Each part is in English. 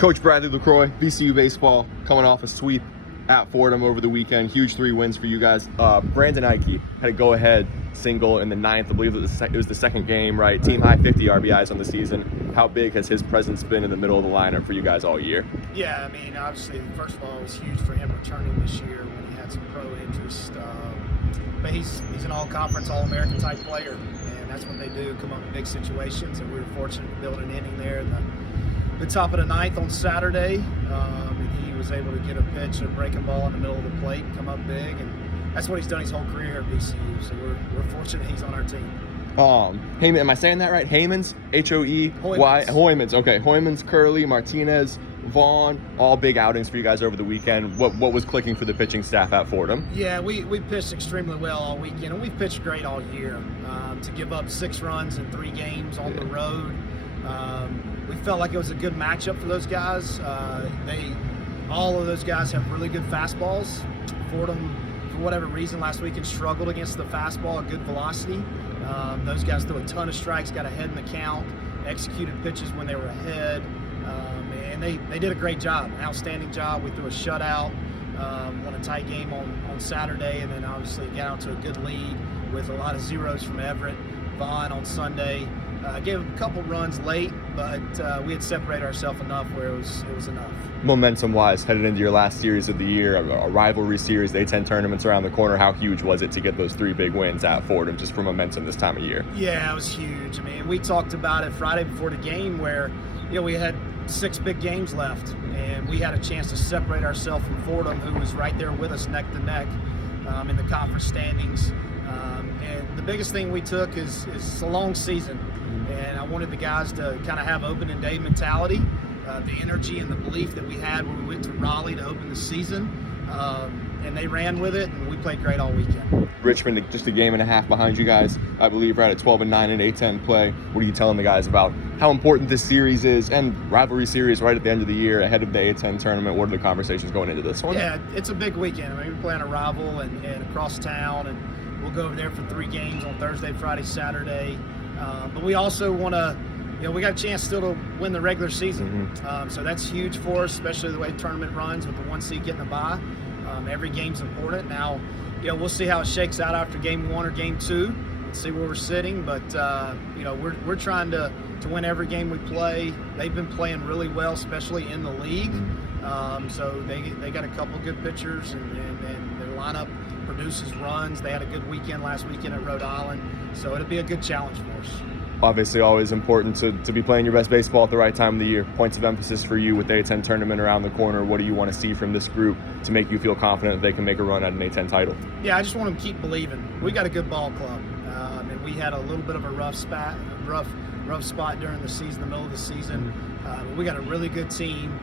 Coach Bradley LeCroy, VCU baseball, coming off a sweep at Fordham over the weekend. Huge 3 wins for you guys. Brandon Ike had a go-ahead single in the 9th. I believe it was the second game, right? Team high 50 RBIs on the season. How big has his presence been in the middle of the lineup for you guys all year? Yeah, I mean, obviously, first of all, it was huge for him returning this year when he had some pro interest. But he's an all-conference, all-American type player, and that's what they do, come up in big situations. And we were fortunate to build an inning there in the top of the 9th on Saturday. And he was able to get a pitch, a breaking ball in the middle of the plate, and come up big. And that's what he's done his whole career at VCU. So we're fortunate he's on our team. Heyman, am I saying that right? Heymans, H-O-E-Y, Hoymans. Okay, Hoymans, Curley, Martinez, Vaughn, all big outings for you guys over the weekend. What was clicking for the pitching staff at Fordham? Yeah, we pitched extremely well all weekend, and we've pitched great all year. To give up 6 runs in 3 games on the road, we felt like it was a good matchup for those guys. All of those guys have really good fastballs. Fordham, for whatever reason, last weekend struggled against the fastball at good velocity. Those guys threw a ton of strikes, got ahead in the count, executed pitches when they were ahead, and they did a great job, an outstanding job. We threw a shutout, won a tight game on Saturday, and then obviously got out to a good lead with a lot of zeros from Everett. Vaughn on Sunday gave a couple runs late, but we had separated ourselves enough where it was enough. Momentum-wise, headed into your last series of the year, a rivalry series, the A-10 tournament's around the corner. How huge was it to get those 3 big wins at Fordham just for momentum this time of year? Yeah, it was huge. I mean, we talked about it Friday before the game where, we had 6 big games left, and we had a chance to separate ourselves from Fordham, who was right there with us neck to neck in the conference standings. And the biggest thing we took is it's a long season, and I wanted the guys to kind of have opening day mentality, the energy and the belief that we had when we went to Raleigh to open the season, and they ran with it, and we played great all weekend. Richmond, just a game and a half behind you guys, I believe, right at 12-9 in A-10 play. What are you telling the guys about how important this series is and rivalry series right at the end of the year ahead of the A-10 tournament? What are the conversations going into this one? Yeah, it's a big weekend. I mean, we're playing a rival and across town, and we'll go over there for 3 games on Thursday, Friday, Saturday. But we also want to, we got a chance still to win the regular season. So that's huge for us, especially the way the tournament runs with the 1 seed getting a bye. Every game's important. Now, we'll see how it shakes out after game 1 or game 2 and see where we're sitting. But, we're trying to win every game we play. They've been playing really well, especially in the league. So they got a couple good pitchers, and their lineup produces runs. They had a good weekend last weekend at Rhode Island. So it'll be a good challenge for us. Obviously, always important to be playing your best baseball at the right time of the year. Points of emphasis for you with the A-10 tournament around the corner. What do you want to see from this group to make you feel confident that they can make a run at an A-10 title? Yeah, I just want them to keep believing. We got a good ball club, and we had a little bit of a rough spot during the season, the middle of the season. But we got a really good team,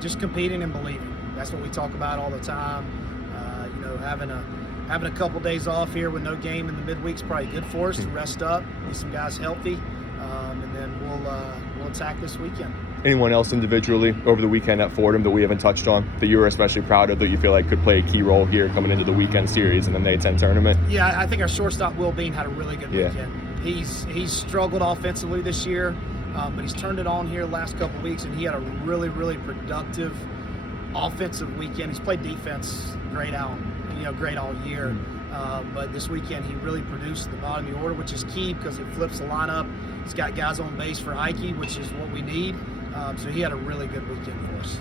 just competing and believing. That's what we talk about all the time. Having a couple days off here with no game in the midweek is probably good for us to rest up, get some guys healthy, and then we'll attack this weekend. Anyone else individually over the weekend at Fordham that we haven't touched on that you were especially proud of that you feel like could play a key role here coming into the weekend series and then the A-10 tournament? Yeah, I think our shortstop Will Bean had a really good weekend. He's struggled offensively this year, but he's turned it on here the last couple of weeks, and he had a really, really productive offensive weekend. He's played defense great all year. But this weekend he really produced at the bottom of the order, which is key because it flips the lineup. He's got guys on base for Ike, which is what we need. So he had a really good weekend for us.